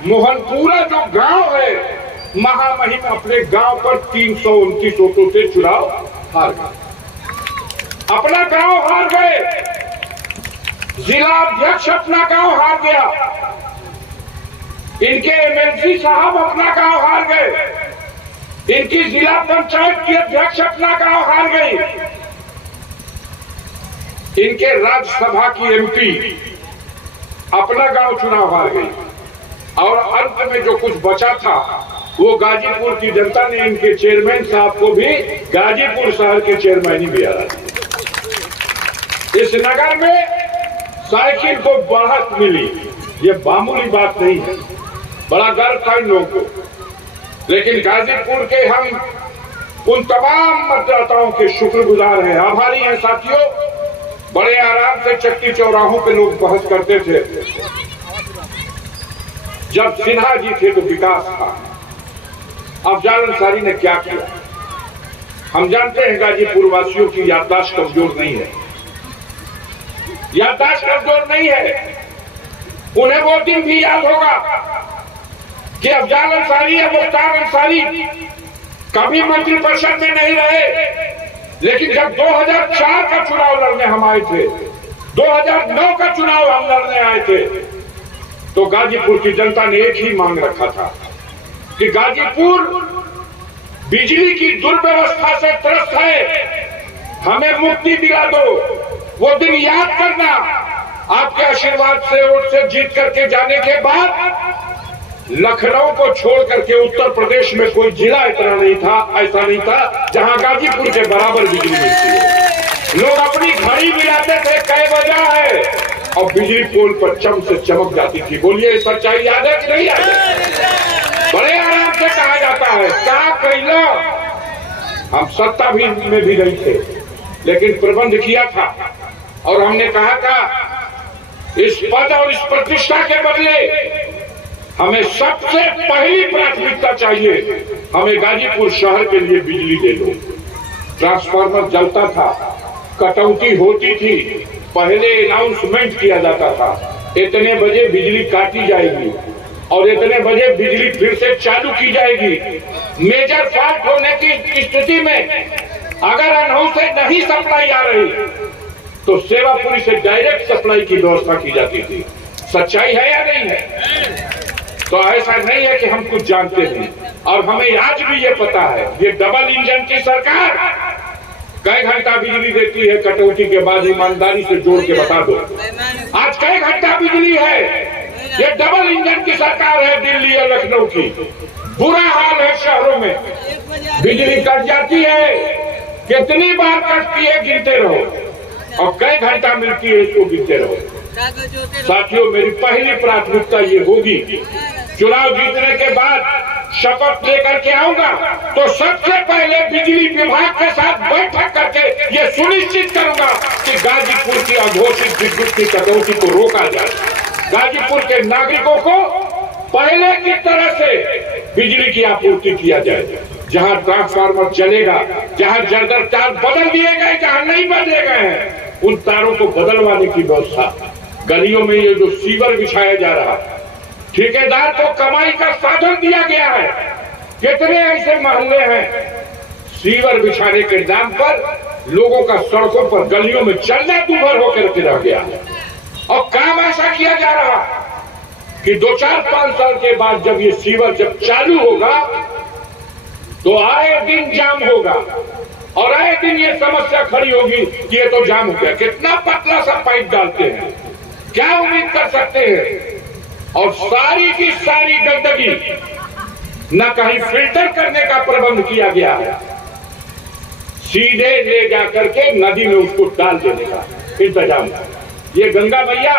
मोहनपुरा जो गांव है, महामहिम अपने गांव पर 329 वोटों से चुनाव हार गए। अपना गांव हार गए, जिला अध्यक्ष अपना गांव हार गया, इनके एमएलसी साहब अपना गांव हार गए, इनकी जिला पंचायत की अध्यक्ष अपना गांव हार गई, इनके राज्यसभा की एमपी अपना गांव चुनाव हार गई, और अंत में जो कुछ बचा था वो गाजीपुर की जनता ने इनके चेयरमैन साहब को भी गाजीपुर शहर के चेयरमैन ही दिया। इस नगर में साइकिल को बढ़त मिली, ये मामूली बात नहीं है, बड़ा गर्व था इन लोगों को। लेकिन गाजीपुर के हम उन तमाम मतदाताओं के शुक्रगुजार हैं, आभारी हैं साथियों। बड़े आराम से चक्की चौराहों पे लोग बहस करते थे, जब सिन्हा जी थे तो विकास था। अफजाल अंसारी ने क्या किया? हम जानते हैं गाजीपुर वासियों की याददाश्त कमजोर नहीं है, याददाश्त कमजोर नहीं है। उन्हें वो दिन भी याद होगा कि अफजाल अंसारी या मुख्तार अंसारी कभी मंत्रिपरिषद में नहीं रहे, लेकिन जब 2004 का चुनाव लड़ने हम आए थे, 2009 का चुनाव हम लड़ने आए थे, तो गाजीपुर की जनता ने एक ही मांग रखा था कि गाजीपुर बिजली की दुर्व्यवस्था से त्रस्त है, हमें मुक्ति दिला दो। वो दिन याद करना, आपके आशीर्वाद से वोट से जीत करके जाने के बाद लखनऊ को छोड़ करके उत्तर प्रदेश में कोई जिला इतना नहीं था, ऐसा नहीं था जहां गाजीपुर के बराबर बिजली मिलती है। लोग अपनी घड़ी मिलाते थे कै बजा है, और बिजली पोल पर चम से चमक जाती थी। बोलिए सच्चाई याद है कि नहीं याद है? बड़े आराम से कहा जाता है क्या कैला। हम सत्ता भी में भी नहीं थे, लेकिन प्रबंध किया था, और हमने कहा था इस पद और इस प्रतिष्ठा के बदले हमें सबसे पहली प्राथमिकता चाहिए, हमें गाजीपुर शहर के लिए बिजली दे दो। ट्रांसफार्मर जलता था, कटौती होती थी, पहले अनाउंसमेंट किया जाता था इतने बजे बिजली काटी जाएगी और इतने बजे बिजली फिर से चालू की जाएगी। मेजर फॉल्ट होने की स्थिति में अगर अनहू से नहीं सप्लाई आ रही तो सेवापुरी से डायरेक्ट सप्लाई की व्यवस्था की जाती थी। सच्चाई है या नहीं है? तो ऐसा नहीं है कि हम कुछ जानते नहीं, और हमें आज भी ये पता है, ये डबल इंजन की सरकार कई घंटा बिजली देती है कटौती के बाद, ईमानदारी से जोड़ के बता दो आज कई घंटा बिजली है। ये डबल इंजन की सरकार है दिल्ली और लखनऊ की। बुरा हाल है शहरों में, बिजली कट जाती है, कितनी बार कटती है गिनते रहो, और कई घंटा मिलती है इसको गिनते रहो। साथियों, मेरी पहली प्राथमिकता ये होगी, चुनाव जीतने के बाद शपथ लेकर के आऊंगा तो सबसे पहले बिजली विभाग के साथ बैठक करके ये सुनिश्चित करूंगा कि गाजीपुर की अघोषित विद्युत की कटौती को रोका जाए, गाजीपुर के नागरिकों को पहले की तरह से बिजली की आपूर्ति किया जाए। जहां ट्रांसफार्मर चलेगा, जहां जर्जर तार बदल दिए गए, जहां नहीं बदले गए हैं, उन तारों को बदलवाने की व्यवस्था। गलियों में ये जो सीवर बिछाया जा रहा है, ठेकेदार को कमाई का साधन दिया गया है। कितने ऐसे मोहल्ले हैं सीवर बिछाने के नाम पर लोगों का सड़कों पर गलियों में चलना दूभर होकर के रह गया है, और काम ऐसा किया जा रहा कि 2-4-5 साल के बाद जब ये सीवर जब चालू होगा तो आए दिन जाम होगा, और आए दिन ये समस्या खड़ी होगी कि ये तो जाम हो गया। कितना पतला सा पाइप डालते हैं, क्या उम्मीद कर सकते हैं? और सारी की सारी गंदगी न कहीं फिल्टर करने का प्रबंध किया गया है, सीधे ले जाकर के नदी में उसको डाल देने का इंतजाम। ये गंगा मैया